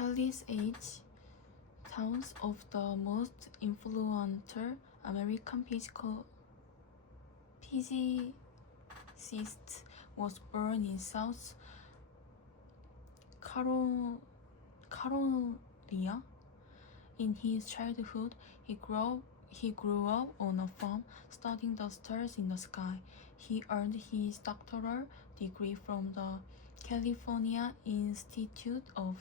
Charles H. Towns, of the most influential American physicist, was born in South Carolina. In his childhood, he grew up on a farm, studying the stars in the sky. He earned his doctoral degree from the California Institute of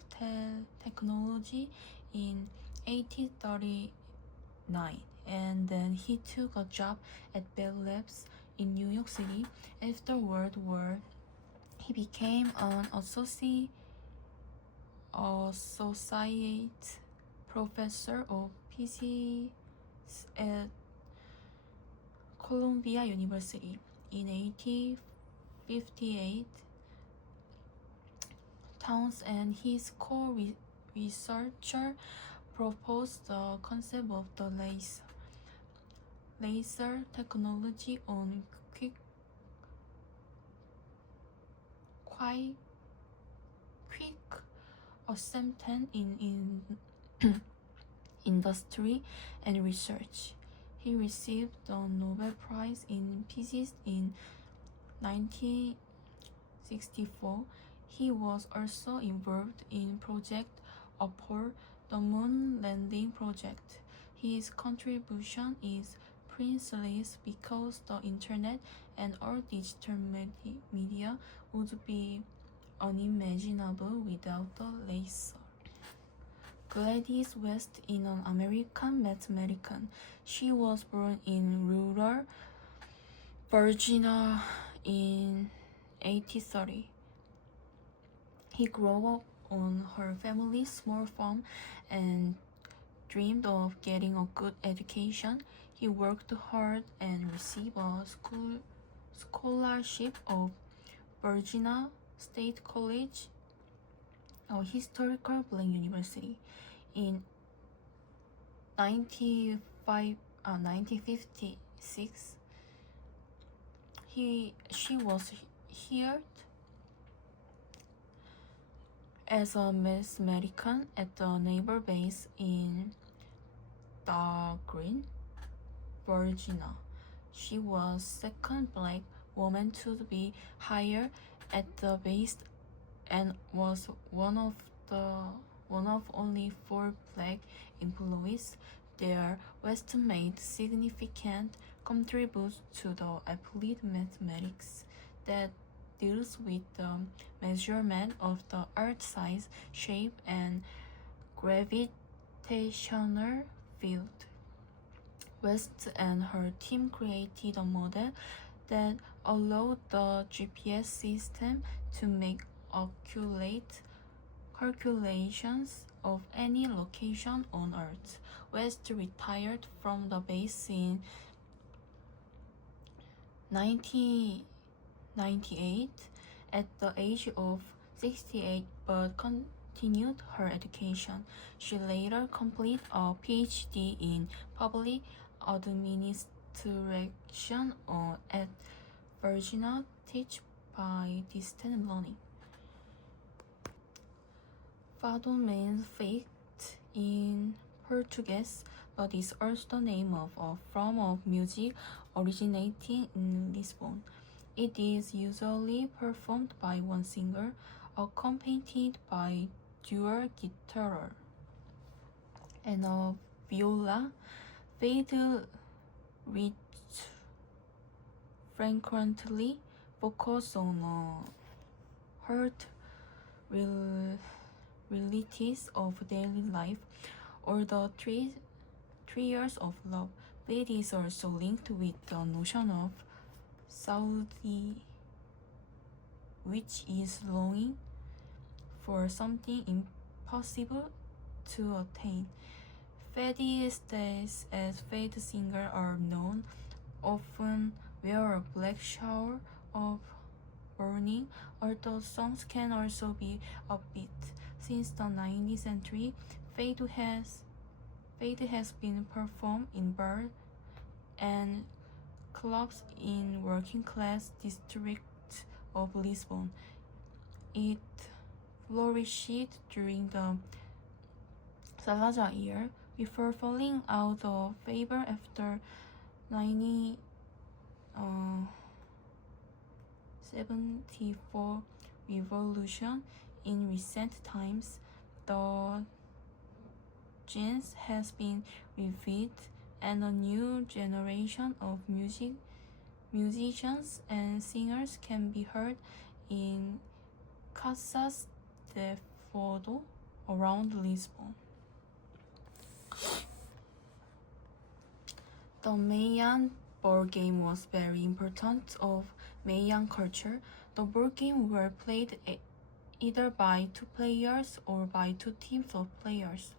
Technology in 1839, and then he took a job at Bell Labs in New York City. After World War, he became an associate professor of physics at Columbia University. In 1858, Towns and his co-researcher proposed the concept of the laser technology on quick assembly in industry and research. He received the Nobel Prize in Physics in 1964. He was also involved in Project Apollo, the moon landing project. His contribution is priceless because the internet and all digital media would be unimaginable without the laser. Gladys West is an American mathematician. She was born in rural Virginia in 1830. He grew up on her family's small farm and dreamed of getting a good education. He worked hard and received a scholarship of Virginia State College, a historical black university. In 1956, she was hired as a mathematician at the naval base in Dahlgren, Virginia. She was second black woman to be hired at the base and was one of only 4 black employees there. West made significant contributions to the applied mathematics that deals with the measurement of the Earth's size, shape, and gravitational field. West and her team created a model that allowed the GPS system to make accurate calculations of any location on Earth. West retired from the base in 1998 at the age of 68, but continued her education. She later completed a PhD in public administration at Virginia Tech by distance learning. Fado means faith in Portuguese, but is also the name of a form of music originating in Lisbon. It is usually performed by one singer, accompanied by dual guitar and a viola. Fado frequently focus on heart realities of daily life or the three years of love. Faith is also linked with the notion of Saudi, which is longing for something impossible to attain. Fadistas as fade singers are known, often wear a black shawl of mourning, although songs can also be upbeat. Since the 19th century, fade has been performed in bars and clubs in working-class districts of Lisbon. It flourished during the Salazar year, before falling out of favor after 1974 revolution. In recent times, the genre has been revived, and a new generation of musicians and singers can be heard in casas de fado around Lisbon. The Mayan board game was very important of Mayan culture. The board game were played either by two players or by two teams of players.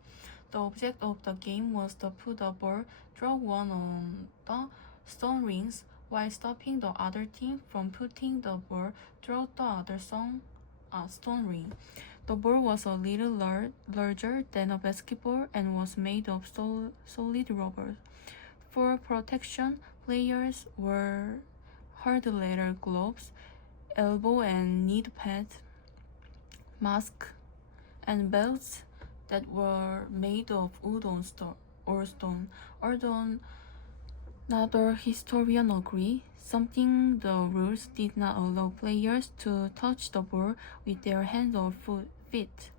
The object of the game was to put a ball, draw one on the stone rings, while stopping the other team from putting the ball through the other stone ring. The ball was a little larger than a basketball and was made of solid rubber. For protection, players wore hard leather gloves, elbow and knee pads, masks, and belts that were made of wood or stone. Although another historian agree, something the rules did not allow players to touch the ball with their hands or feet.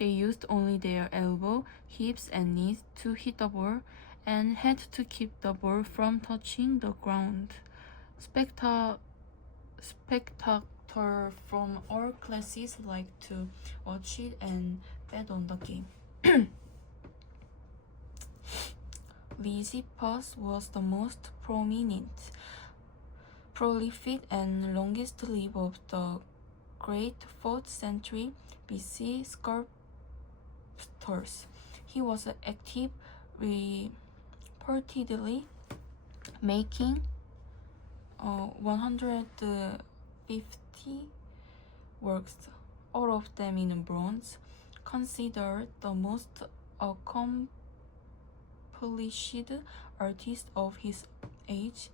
They used only their elbow, hips, and knees to hit the ball, and had to keep the ball from touching the ground. Spectators from all classes liked to watch it and bet on the game. Lysippus was the most prominent, prolific, and longest-lived of the great 4th century BC sculptors. He was active, reportedly making 150 works, all of them in bronze, considered the most accomplished artist of his age.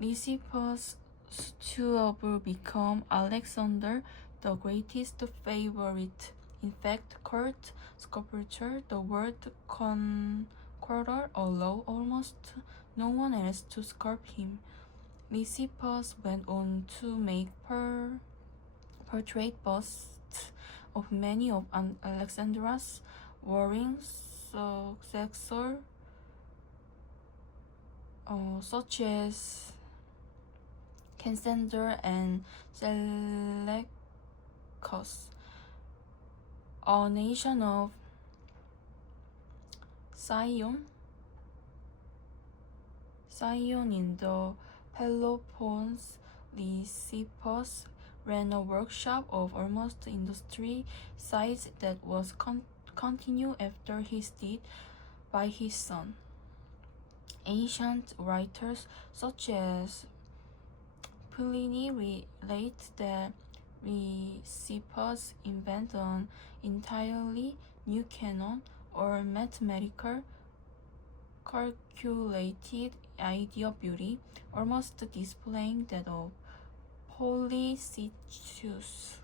Lysippus' statue became Alexander the Greatest favorite. In fact, court sculpture, the word conqueror, allowed almost no one else to sculpt him. Lysippus went on to make portrait busts of many of Alexander's warring successors, such as Cassander and Seleucus. A nation of Scion in the Peloponnese, Lysippus ran a workshop of almost industry size that was continued after his death by his son. Ancient writers such as Pliny relate that Lysippus invented an entirely new canon or mathematical calculated idea of beauty, almost displaying that of Polycetius.